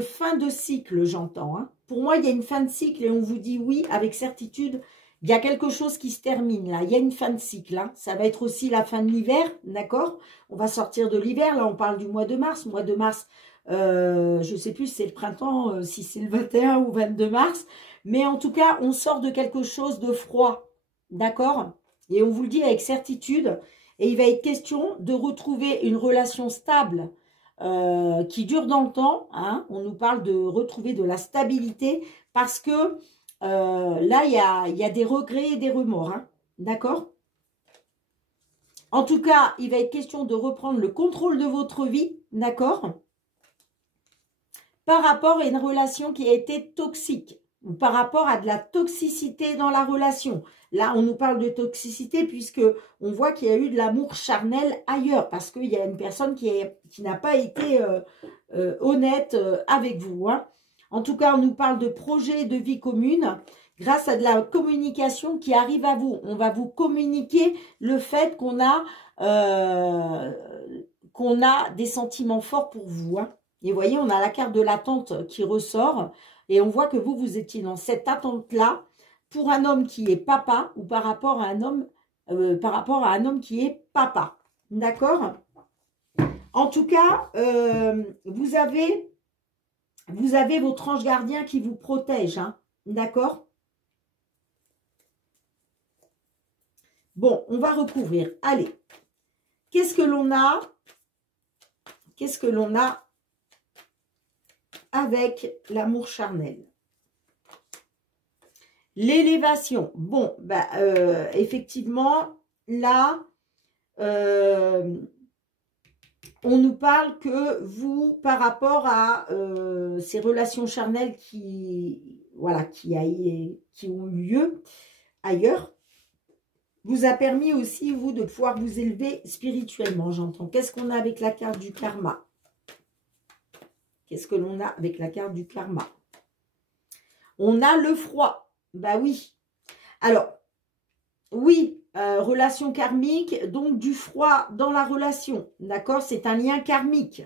fin de cycle, j'entends. Hein. Pour moi, il y a une fin de cycle et on vous dit oui, avec certitude, Il y a quelque chose qui se termine là. Il y a une fin de cycle. Hein. Ça va être aussi la fin de l'hiver, d'accord? On va sortir de l'hiver. Là, on parle du mois de mars. Mois de mars, je ne sais plus si c'est le printemps, si c'est le 21 ou 22 mars. Mais en tout cas, on sort de quelque chose de froid, d'accord? Et on vous le dit avec certitude. Et il va être question de retrouver une relation stable qui dure dans le temps. Hein. On nous parle de retrouver de la stabilité parce que là, il y a des regrets et des remords. Hein. D'accord? En tout cas, il va être question de reprendre le contrôle de votre vie. D'accord? Par rapport à une relation qui a été toxique. Ou par rapport à de la toxicité dans la relation. Là, on nous parle de toxicité puisque on voit qu'il y a eu de l'amour charnel ailleurs. Parce qu'il y a une personne qui n'a pas été honnête avec vous. Hein. En tout cas, on nous parle de projet de vie commune grâce à de la communication qui arrive à vous. On va vous communiquer le fait qu'on a des sentiments forts pour vous. Hein. Et vous voyez, on a la carte de l'attente qui ressort. Et on voit que vous étiez dans cette attente-là pour un homme qui est papa ou par rapport à un homme qui est papa. D'accord? En tout cas, vous avez votre ange gardien qui vous protège. Hein, d'accord? Bon, on va recouvrir. Allez. Qu'est-ce que l'on a? Qu'est-ce que l'on a avec l'amour charnel? L'élévation. Bon, bah, effectivement, là, on nous parle que vous, par rapport à ces relations charnelles qui ont eu lieu ailleurs, vous a permis aussi, vous, de pouvoir vous élever spirituellement, j'entends. Qu'est-ce qu'on a avec la carte du karma? Qu'est-ce que l'on a avec la carte du karma? On a le froid. Bah oui. Alors, oui, relation karmique, donc du froid dans la relation. D'accord? C'est un lien karmique.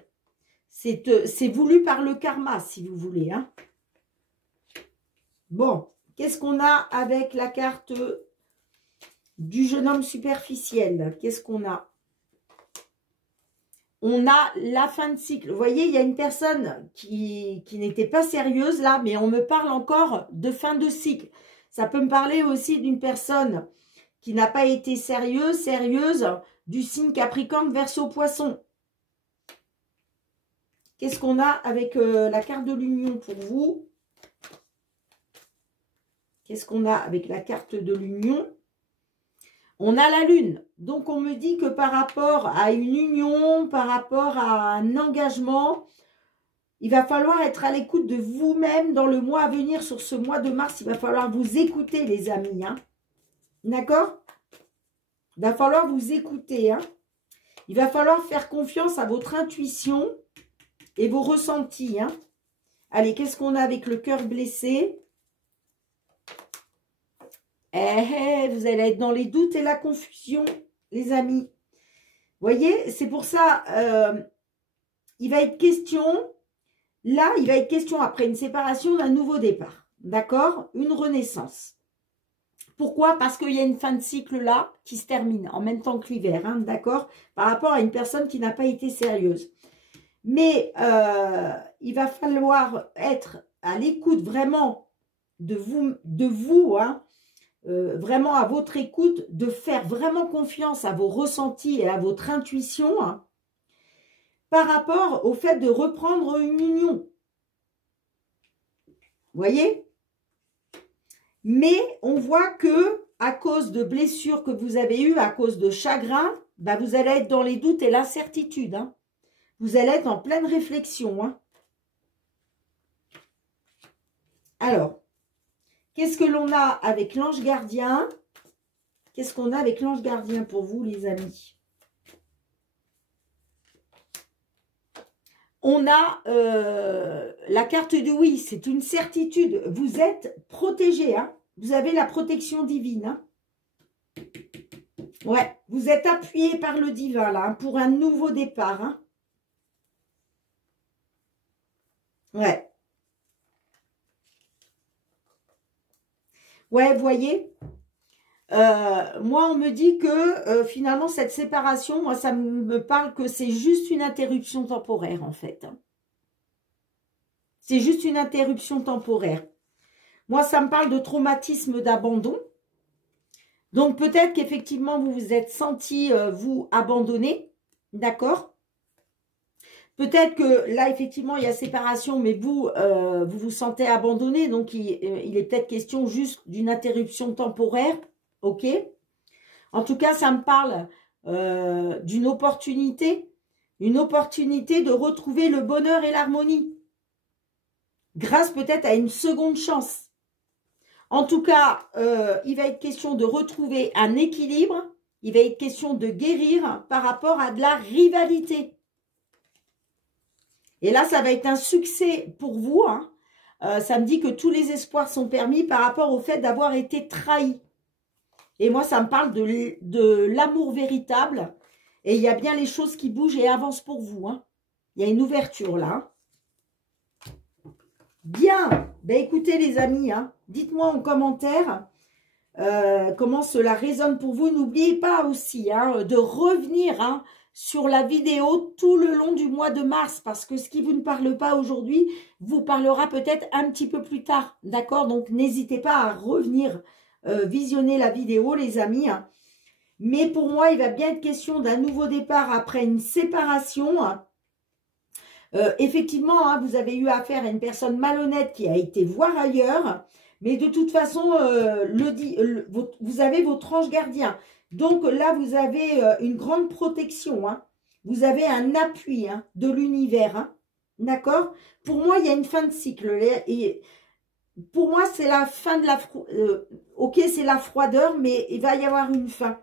C'est voulu par le karma, si vous voulez. Hein. Bon, qu'est-ce qu'on a avec la carte du jeune homme superficiel? Qu'est-ce qu'on a? On a la fin de cycle. Vous voyez, il y a une personne qui n'était pas sérieuse là, mais on me parle encore de fin de cycle. Ça peut me parler aussi d'une personne qui n'a pas été sérieuse, du signe Capricorne, Verseau, Poisson. Qu'est-ce qu'on a avec la carte de l'union pour vous? Qu'est-ce qu'on a avec la carte de l'union? On a la lune. Donc, on me dit que par rapport à une union, par rapport à un engagement, il va falloir être à l'écoute de vous-même dans le mois à venir. Sur ce mois de mars, il va falloir vous écouter, les amis. Hein. D'accord? Il va falloir vous écouter. Hein. Il va falloir faire confiance à votre intuition et vos ressentis. Hein. Allez, qu'est-ce qu'on a avec le cœur blessé? Vous allez être dans les doutes et la confusion, les amis. Vous voyez, c'est pour ça, il va être question, là, il va être question après une séparation d'un nouveau départ. D'accord? Une renaissance. Pourquoi? Parce qu'il y a une fin de cycle là qui se termine en même temps que l'hiver. Hein, d'accord? Par rapport à une personne qui n'a pas été sérieuse. Mais il va falloir être à l'écoute vraiment de vous hein, vraiment à votre écoute, de faire vraiment confiance à vos ressentis et à votre intuition hein, par rapport au fait de reprendre une union. Vous voyez? Mais on voit que à cause de blessures que vous avez eues, à cause de chagrin, bah vous allez être dans les doutes et l'incertitude. Hein. Vous allez être en pleine réflexion. Hein. Alors, qu'est-ce que l'on a avec l'ange gardien? Qu'est-ce qu'on a avec l'ange gardien pour vous, les amis? On a la carte de oui, c'est une certitude. Vous êtes protégé, hein. Vous avez la protection divine. Hein. Ouais, vous êtes appuyé par le divin, là, hein, pour un nouveau départ. Hein. Ouais. Ouais, vous voyez, Moi, on me dit que finalement, cette séparation, moi, ça me parle que c'est juste une interruption temporaire, en fait. C'est juste une interruption temporaire. Moi, ça me parle de traumatisme d'abandon. Donc, peut-être qu'effectivement, vous vous êtes senti, vous, abandonné. D'accord? Peut-être que là, effectivement, il y a séparation, mais vous, vous vous sentez abandonné. Donc, il est peut-être question juste d'une interruption temporaire. OK? En tout cas, ça me parle d'une opportunité. Une opportunité de retrouver le bonheur et l'harmonie. Grâce peut-être à une seconde chance. En tout cas, il va être question de retrouver un équilibre. Il va être question de guérir par rapport à de la rivalité. Et là, ça va être un succès pour vous. Hein. Ça me dit que tous les espoirs sont permis par rapport au fait d'avoir été trahi. Et moi, ça me parle de l'amour véritable. Et il y a bien les choses qui bougent et avancent pour vous. Hein. Il y a une ouverture là. Bien. Ben, écoutez les amis, hein, dites-moi en commentaire comment cela résonne pour vous. N'oubliez pas aussi hein, de revenir hein, sur la vidéo tout le long du mois de mars. Parce que ce qui vous ne parle pas aujourd'hui, vous parlera peut-être un petit peu plus tard. D'accord? Donc, n'hésitez pas à revenir visionner la vidéo, les amis. Hein. Mais pour moi, il va bien être question d'un nouveau départ après une séparation. Effectivement, hein, vous avez eu affaire à une personne malhonnête qui a été voir ailleurs. Mais de toute façon, vous avez votre ange gardien. Donc là, vous avez une grande protection. Hein. Vous avez un appui hein, de l'univers. Hein. D'accord? Pour moi, il y a une fin de cycle. Et pour moi, c'est la fin de la... ok, c'est la froideur, mais il va y avoir une fin.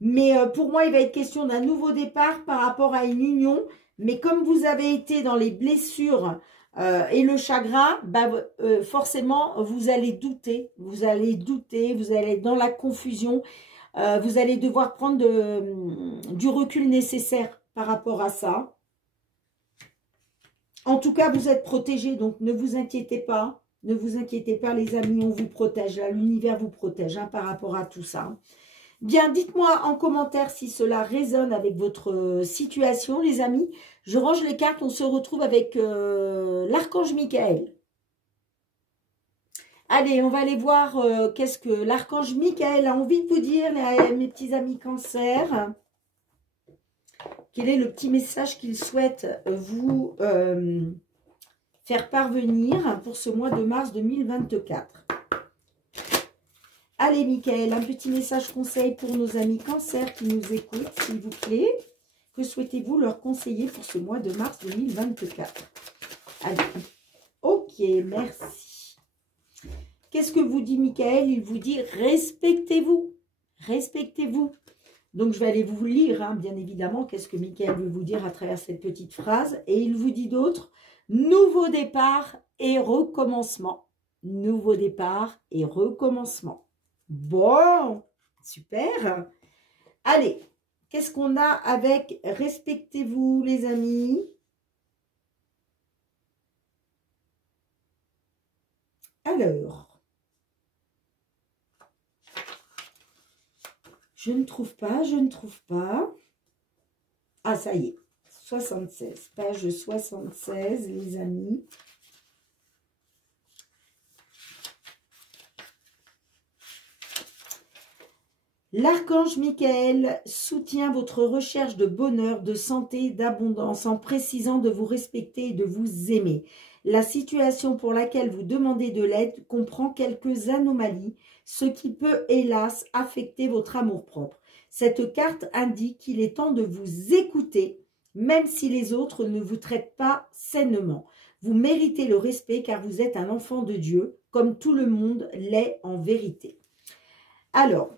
Mais pour moi, il va être question d'un nouveau départ par rapport à une union. Mais comme vous avez été dans les blessures et le chagrin, bah, forcément, vous allez douter. Vous allez être dans la confusion. Vous allez devoir prendre du recul nécessaire par rapport à ça. En tout cas, vous êtes protégés, donc ne vous inquiétez pas. Ne vous inquiétez pas, les amis, on vous protège. L'univers vous protège hein, par rapport à tout ça. Bien, dites-moi en commentaire si cela résonne avec votre situation, les amis. Je range les cartes, on se retrouve avec l'archange Michael. Allez, on va aller voir qu'est-ce que l'archange Michael a envie de vous dire, mes petits amis cancer. Quel est le petit message qu'il souhaite vous faire parvenir pour ce mois de mars 2024. Allez, Michael, un petit message conseil pour nos amis cancer qui nous écoutent, s'il vous plaît. Que souhaitez-vous leur conseiller pour ce mois de mars 2024? Allez, ok, merci. Qu'est-ce que vous dit Michael? Il vous dit respectez-vous, respectez-vous. Donc, je vais aller vous lire, hein, bien évidemment, qu'est-ce que Michael veut vous dire à travers cette petite phrase. Et il vous dit d'autres, nouveau départ et recommencement. Nouveau départ et recommencement. Bon, super. Allez, qu'est-ce qu'on a avec respectez-vous, les amis? Alors, je ne trouve pas. Ah, ça y est, 76, page 76, les amis. L'archange Michael soutient votre recherche de bonheur, de santé, d'abondance en précisant de vous respecter et de vous aimer. La situation pour laquelle vous demandez de l'aide comprend quelques anomalies, ce qui peut hélas affecter votre amour-propre. Cette carte indique qu'il est temps de vous écouter, même si les autres ne vous traitent pas sainement. Vous méritez le respect car vous êtes un enfant de Dieu, comme tout le monde l'est en vérité. Alors,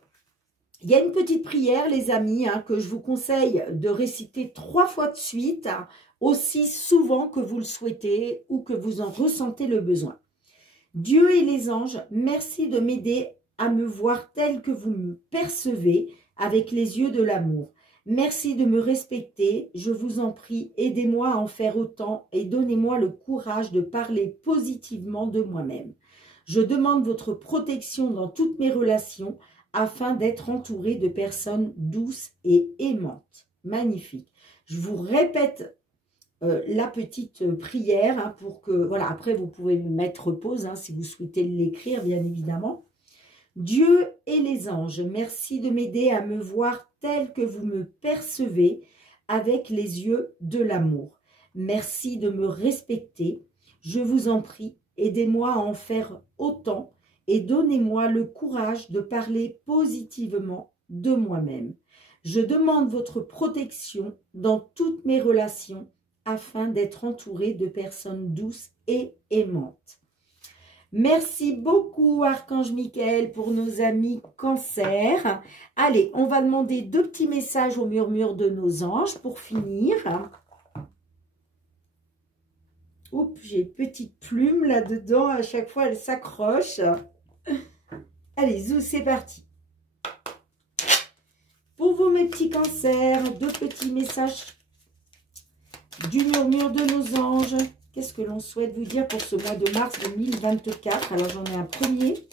il y a une petite prière, les amis, hein, que je vous conseille de réciter 3 fois de suite, hein, aussi souvent que vous le souhaitez ou que vous en ressentez le besoin. Dieu et les anges, merci de m'aider à me voir tel que vous me percevez avec les yeux de l'amour. Merci de me respecter, je vous en prie, aidez-moi à en faire autant et donnez-moi le courage de parler positivement de moi-même. Je demande votre protection dans toutes mes relations, afin d'être entouré de personnes douces et aimantes. Magnifique. Je vous répète la petite prière hein, pour que, voilà, après vous pouvez mettre pause hein, si vous souhaitez l'écrire, bien évidemment. Dieu et les anges, merci de m'aider à me voir tel que vous me percevez avec les yeux de l'amour. Merci de me respecter. Je vous en prie, aidez-moi à en faire autant et donnez-moi le courage de parler positivement de moi-même. Je demande votre protection dans toutes mes relations afin d'être entouré de personnes douces et aimantes. Merci beaucoup, Archange Michael, pour nos amis Cancer. Allez, on va demander 2 petits messages au murmure de nos anges pour finir. Oups, j'ai une petite plume là-dedans. À chaque fois, elle s'accroche. Allez, zou, c'est parti. Pour vous, mes petits cancers, 2 petits messages du murmure de nos anges. Qu'est-ce que l'on souhaite vous dire pour ce mois de mars 2024? Alors, j'en ai un premier.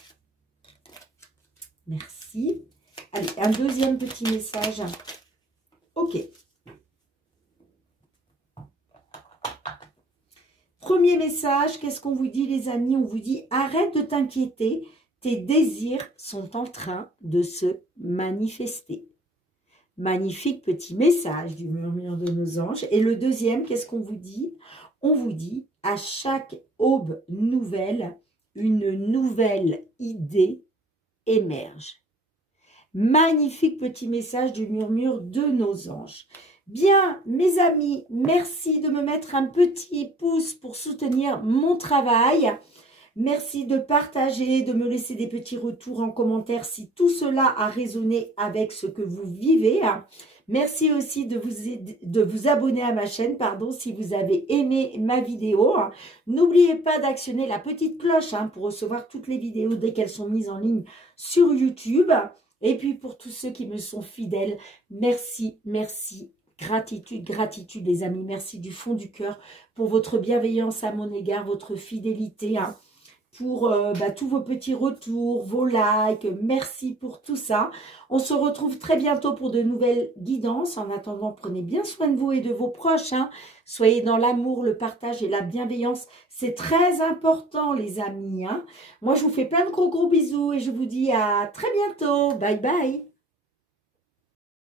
Merci. Allez, un deuxième petit message. Ok. Premier message, qu'est-ce qu'on vous dit, les amis? On vous dit, arrête de t'inquiéter. Tes désirs sont en train de se manifester. Magnifique petit message du murmure de nos anges. Et le deuxième, qu'est-ce qu'on vous dit? On vous dit, à chaque aube nouvelle, une nouvelle idée émerge. Magnifique petit message du murmure de nos anges. Bien, mes amis, merci de me mettre un petit pouce pour soutenir mon travail. Merci de partager, de me laisser des petits retours en commentaire si tout cela a résonné avec ce que vous vivez. Merci aussi de vous abonner à ma chaîne, pardon, si vous avez aimé ma vidéo. N'oubliez pas d'actionner la petite cloche pour recevoir toutes les vidéos dès qu'elles sont mises en ligne sur YouTube. Et puis pour tous ceux qui me sont fidèles, merci, merci. Gratitude, gratitude les amis, merci du fond du cœur pour votre bienveillance à mon égard, votre fidélité, pour tous vos petits retours, vos likes, merci pour tout ça. On se retrouve très bientôt pour de nouvelles guidances. En attendant, prenez bien soin de vous et de vos proches. Soyez dans l'amour, le partage et la bienveillance. C'est très important les amis. Moi, je vous fais plein de gros bisous et je vous dis à très bientôt. Bye bye.